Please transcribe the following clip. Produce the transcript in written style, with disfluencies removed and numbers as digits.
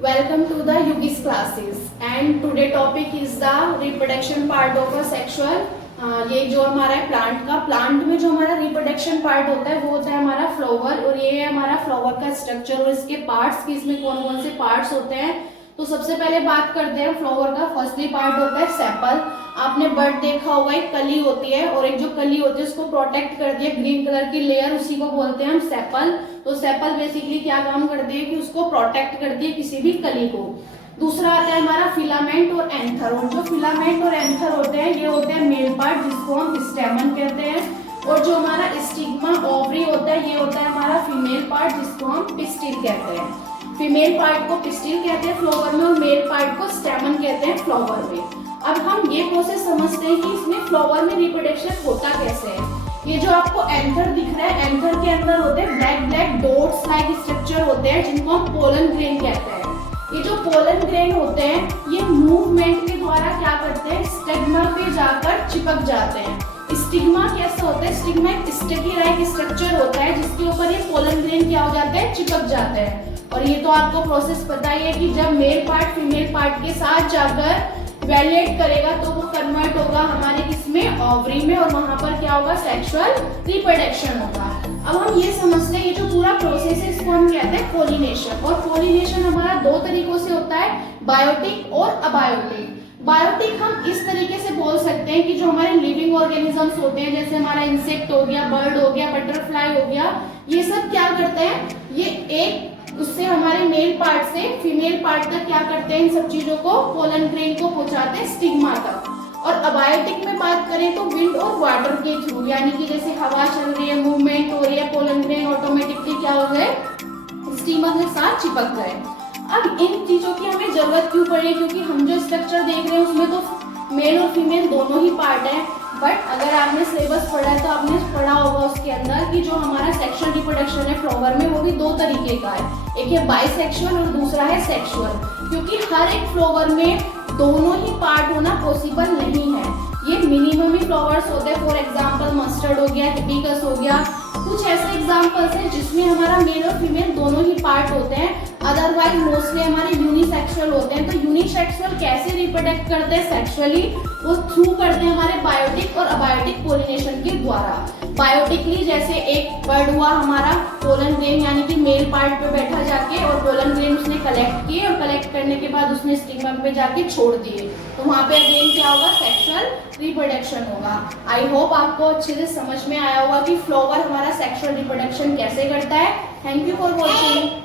Welcome to the Yugis classes and today topic is the reproduction part of a sexual. ये जो हमारा है plant में जो हमारा रिप्रोडक्शन पार्ट होता है वो होता है हमारा फ्लावर और ये है हमारा फ्लावर का स्ट्रक्चर और इसके पार्ट्स की इसमें कौन कौन से पार्ट्स होते हैं। तो सबसे पहले बात करते हैं फ्लावर का। फर्स्टली पार्ट होता है सेपल। आपने बर्ड देखा होगा, एक कली होती है और एक जो कली होती है उसको प्रोटेक्ट करती है ग्रीन कलर की लेयर, उसी को बोलते हैं हम सेपल। तो सेपल बेसिकली क्या काम करती है कि उसको प्रोटेक्ट करती है किसी भी कली को। दूसरा आता है हमारा फिलामेंट और एंथर। और जो फिलामेंट और एंथर होते हैं ये होते हैं मेल पार्ट जिसको हम स्टेमन कहते हैं। और जो हमारा स्टिग्मा ओवरी होता है ये होता है हमारा फीमेल पार्ट जिसको हम पिस्टिल कहते हैं। फीमेल पार्ट को पिस्टिल कहते हैं फ्लावर में और मेल पार्ट को स्टेमन कहते हैं फ्लावर में। अब हम ये प्रोसेस समझते हैं कि इसमें फ्लावर में रिप्रोडक्शन होता कैसे है। ये जो आपको एंथर दिख रहा है, एंथर के अंदर होते हैं black black dots like structure होते हैं जिनको हम पोलन ग्रेन कहते हैं। ये जो पोलन ग्रेन होते हैं ये मूवमेंट के द्वारा क्या करते हैं, स्टिग्मा पे जाकर चिपक जाते हैं। स्टिग्मा कैसे होता है, स्टिग्मा एक स्टिकी लाइक स्ट्रक्चर होता है जिसके ऊपर ये पोलन ग्रेन क्या हो जाते हैं, चिपक जाते हैं। और ये तो आपको प्रोसेस पता ही है कि जब मेल पार्ट फीमेल पार्ट के साथ जाकर वैलिएट करेगा तो वो कन्वर्ट होगा हमारे किसमें, ओवरी में, और वहां पर क्या होगा, सेक्सुअल रिप्रोडक्शन होगा। अब हम ये समझते हैं ये जो पूरा प्रोसेस है इसको हम कहते हैं पोलिनेशन। और पोलिनेशन हमारा दो तरीकों से होता है, बायोटिक और अबायोटिक। बायोटिक हम इस तरीके से बोल सकते हैं कि जो हमारे लिविंग ऑर्गेनिजम्स होते हैं जैसे हमारा इंसेक्ट हो गया, बर्ड हो गया, बटरफ्लाई हो गया, ये सब क्या करते हैं, ये एक उससे हमारे मेल पार्ट से फीमेल पार्ट तक क्या करते हैं, इन सब चीजों को पोलन ग्रेन को पहुंचाते हैं स्टिग्मा तक। और अबायोटिक में बात करें तो विंड और वाटर के थ्रू, यानी कि जैसे हवा चल रही है, मूवमेंट हो रही है, पोलन ग्रेन ऑटोमेटिकली क्या हो गए, स्टिग्मा के साथ चिपक गए। अब इन चीजों की हमें जरूरत क्यों पड़ी, क्योंकि हम जो स्ट्रक्चर देख रहे हैं उसमें तो मेल और फीमेल दोनों ही पार्ट है। बट अगर आपने सिलेबस पढ़ा है तो आपने पढ़ा होगा उसके अंदर कि जो हमारा सेक्सुअल रिप्रोडक्शन है फ्लावर में वो भी दो तरीके का है, एक है बाइसेक्सुअल और दूसरा है सेक्सुअल। क्योंकि हर एक फ्लावर में दोनों ही पार्ट होना पॉसिबल नहीं है, ये मिनिमम ही फ्लावर्स होते हैं। फॉर एग्जांपल मस्टर्ड हो गया, हिबिस्कस हो गया, कुछ ऐसे एग्जांपल्स हैं जिसमें हमारा मेल और फीमेल दोनों ही पार्ट होते हैं। अदरवाइज मोस्टली हमारे यूनिसेक्सुअल होते हैं। तो यूनिसेक्सुअल कैसे रिप्रोडक्ट करते हैं सेक्सुअली, वो थ्रू करते हैं हमारे बायोटिक और अबायोटिक पोलिनेशन के द्वारा। बायोटिकली जैसे एक बर्ड हुआ हमारा पोलन ग्रेन, यानी कि मेल पार्ट पे बैठा जाके और पोलन ग्रेन उसने कलेक्ट किए और कलेक्ट करने के बाद उसने स्टिग्मा पे जाके छोड़ दिए, तो वहां पे अगेन क्या होगा, सेक्सुअल रिप्रोडक्शन होगा। आई होप आपको अच्छे से समझ में आया होगा कि फ्लावर हमारा सेक्सुअल रिप्रोडक्शन कैसे करता है। Thank you for watching.